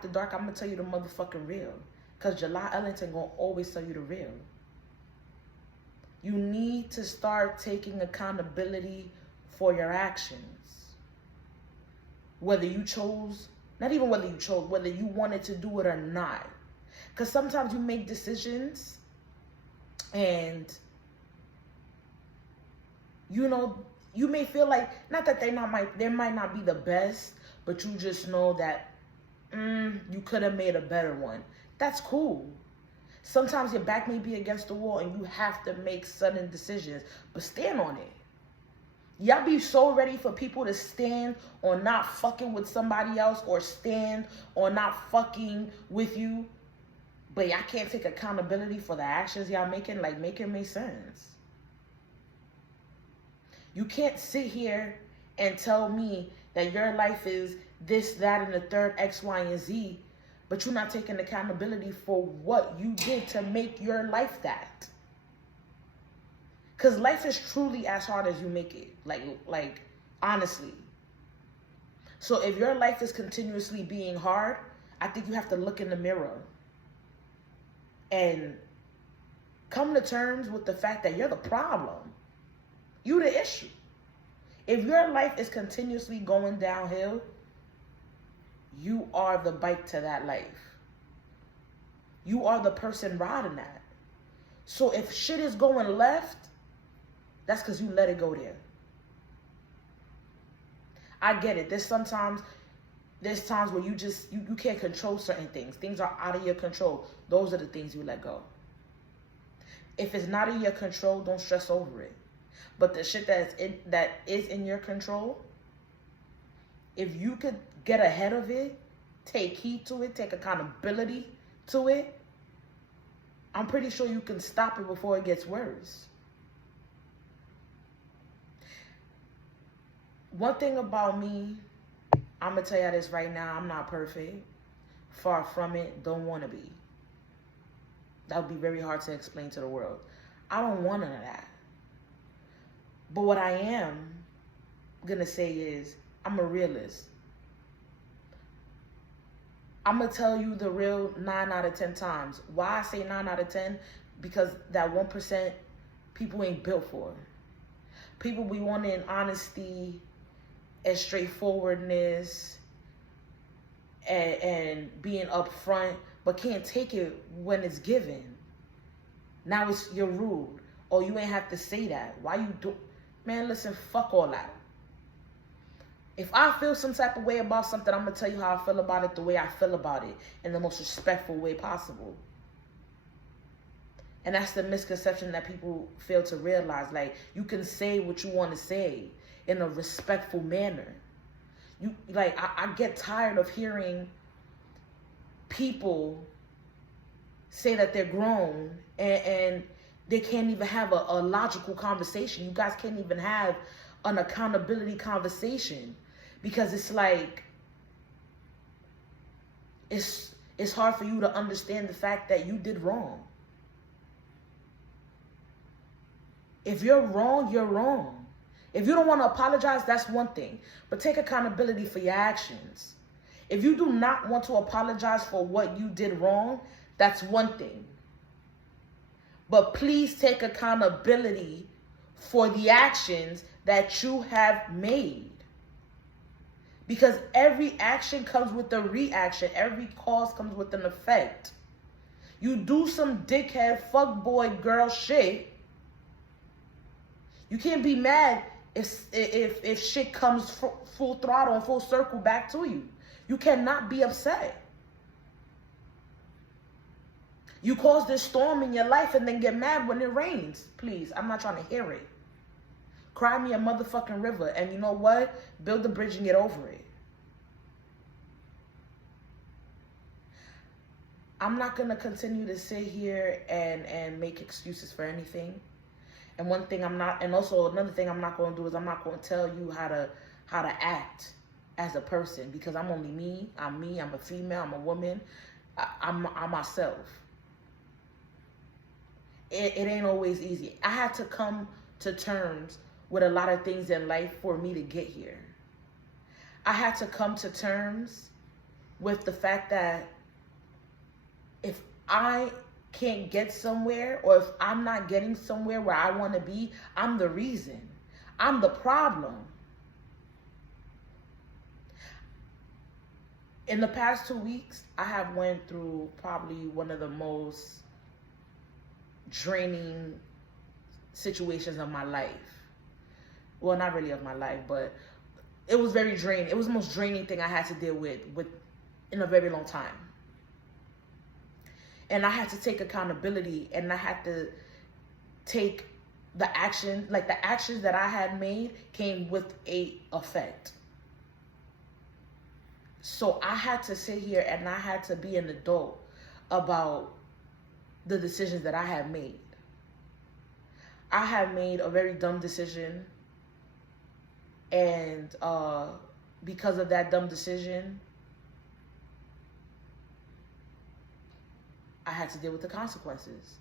After Dark, I'm going to tell you the motherfucking real. Because July Ellington going to always tell you the real. You need to start taking accountability for your actions. Whether you chose, not even whether you chose, whether you wanted to do it or not. Because sometimes you make decisions and, you know, you may feel like, not that they might not be the best, but you just know that you could have made a better one. That's cool. Sometimes your back may be against the wall and you have to make sudden decisions, but stand on it. Y'all be so ready for people to stand on not fucking with somebody else or stand on not fucking with you, but y'all can't take accountability for the actions y'all making. Like, make it make sense. You can't sit here and tell me that your life is this, that, and the third, X, Y, and Z, but you're not taking accountability for what you did to make your life that. Because life is truly as hard as you make it. Like, honestly. So if your life is continuously being hard, I think you have to look in the mirror and come to terms with the fact that you're the problem. You the issue. If your life is continuously going downhill, you are the bike to that life. You are the person riding that. So if shit is going left, that's because you let it go there. I get it. There's times where you can't control certain things. Things are out of your control. Those are the things you let go. If it's not in your control, don't stress over it. But the shit that is in your control, if you could get ahead of it, take heed to it, take accountability to it, I'm pretty sure you can stop it before it gets worse. One thing about me, I'm going to tell you this right now, I'm not perfect. Far from it, don't want to be. That would be very hard to explain to the world. I don't want none of that. But what I am going to say is, I'm a realist. I'm going to tell you the real 9 out of 10 times. Why I say 9 out of 10? Because that 1% people ain't built for. People be wanting honesty and straightforwardness and being upfront, but can't take it when it's given. Now you're rude. Or you ain't have to say that. Why you do? Man, listen, fuck all that. If I feel some type of way about something, I'm going to tell you how I feel about it the way I feel about it, in the most respectful way possible. And that's the misconception that people fail to realize. Like, you can say what you want to say in a respectful manner. I get tired of hearing people say that they're grown and they can't even have a logical conversation. You guys can't even have an accountability conversation because it's like, it's hard for you to understand the fact that you did wrong. If you're wrong, you're wrong. If you don't want to apologize, that's one thing. But take accountability for your actions. If you do not want to apologize for what you did wrong, that's one thing. But please take accountability for the actions that you have made. Because every action comes with a reaction. Every cause comes with an effect. You do some dickhead, fuckboy, girl shit. You can't be mad if shit comes full throttle and full circle back to you. You cannot be upset. You cause this storm in your life and then get mad when it rains. Please, I'm not trying to hear it. Cry me a motherfucking river. And you know what? Build the bridge and get over it. I'm not going to continue to sit here and make excuses for anything. And one thing another thing I'm not going to do is I'm not going to tell you how to act as a person, because I'm only me. I'm a female, I'm a woman. I'm myself. It ain't always easy. I had to come to terms with a lot of things in life for me to get here. I had to come to terms with the fact that if I can't get somewhere, or if I'm not getting somewhere where I want to be, I'm the reason. I'm the problem. In the past 2 weeks, I have went through probably one of the most draining situations of my life. Well, not really of my life, but it was very draining. It was the most draining thing I had to deal with in a very long time. And I had to take accountability, and I had to take the action, like the actions that I had made came with a effect. So I had to sit here and I had to be an adult about the decisions that I have made. I have made a very dumb decision, and because of that dumb decision, I had to deal with the consequences.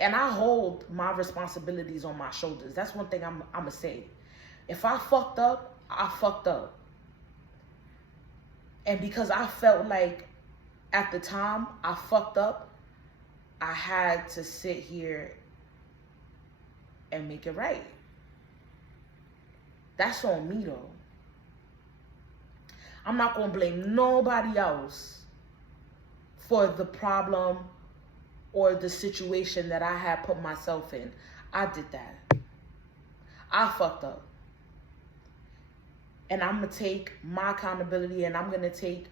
And I hold my responsibilities on my shoulders. That's one thing I'm going to say. If I fucked up, I fucked up. And because I felt like at the time I fucked up, I had to sit here and make it right. That's on me though. I'm not going to blame nobody else for the problem or the situation that I had put myself in. I did that. I fucked up. And I'm going to take my accountability, and I'm going to take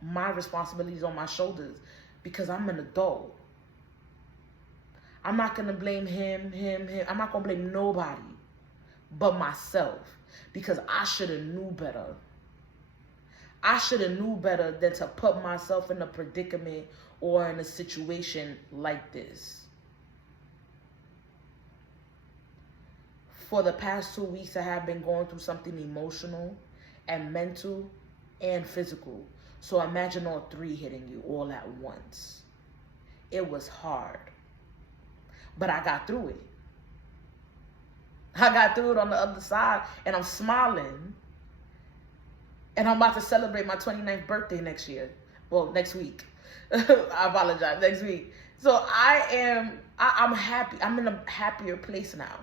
my responsibilities on my shoulders because I'm an adult. I'm not going to blame him. I'm not going to blame nobody but myself because I should have knew better. I should have knew better than to put myself in a predicament or in a situation like this. For the past 2 weeks, I have been going through something emotional and mental and physical. So imagine all three hitting you all at once. It was hard, but I got through it. I got through it on the other side, and I'm smiling. And I'm about to celebrate my 29th birthday next year. Well, next week. I apologize, next week. So I'm happy. I'm in a happier place now.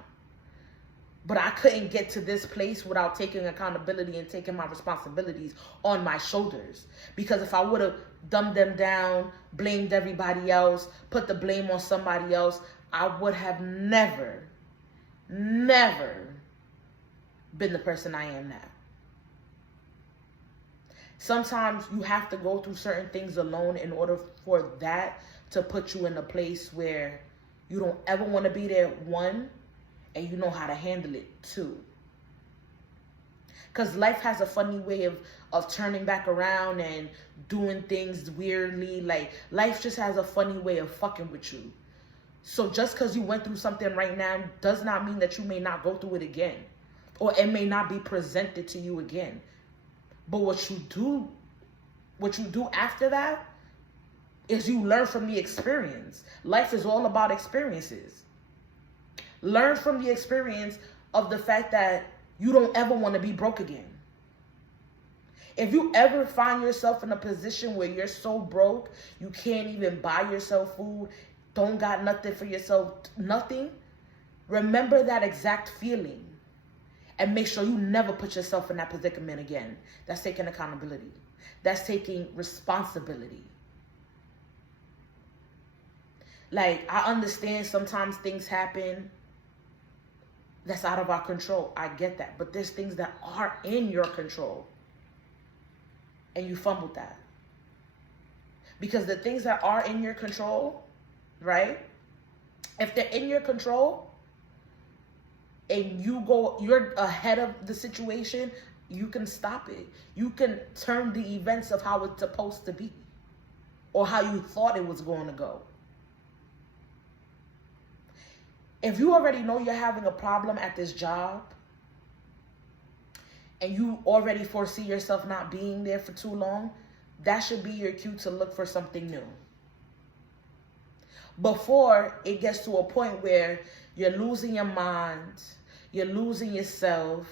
But I couldn't get to this place without taking accountability and taking my responsibilities on my shoulders. Because if I would have dumbed them down, blamed everybody else, put the blame on somebody else, I would have never been the person I am now. Sometimes you have to go through certain things alone in order for that to put you in a place where you don't ever want to be there, one, and you know how to handle it, two. Because life has a funny way of turning back around and doing things weirdly. Like, life just has a funny way of fucking with you. So just because you went through something right now does not mean that you may not go through it again. Or it may not be presented to you again. But what you do after that is you learn from the experience. Life is all about experiences. Learn from the experience of the fact that you don't ever want to be broke again. If you ever find yourself in a position where you're so broke, you can't even buy yourself food, don't got nothing for yourself, nothing, remember that exact feeling. And make sure you never put yourself in that predicament again. That's taking accountability. That's taking responsibility. Like, I understand sometimes things happen that's out of our control. I get that. But there's things that are in your control. And you fumbled that. Because the things that are in your control, right? If they're in your control, and you're ahead of the situation, you can stop it. You can turn the events of how it's supposed to be or how you thought it was going to go. If you already know you're having a problem at this job and you already foresee yourself not being there for too long, that should be your cue to look for something new. Before it gets to a point where you're losing your mind, you're losing yourself,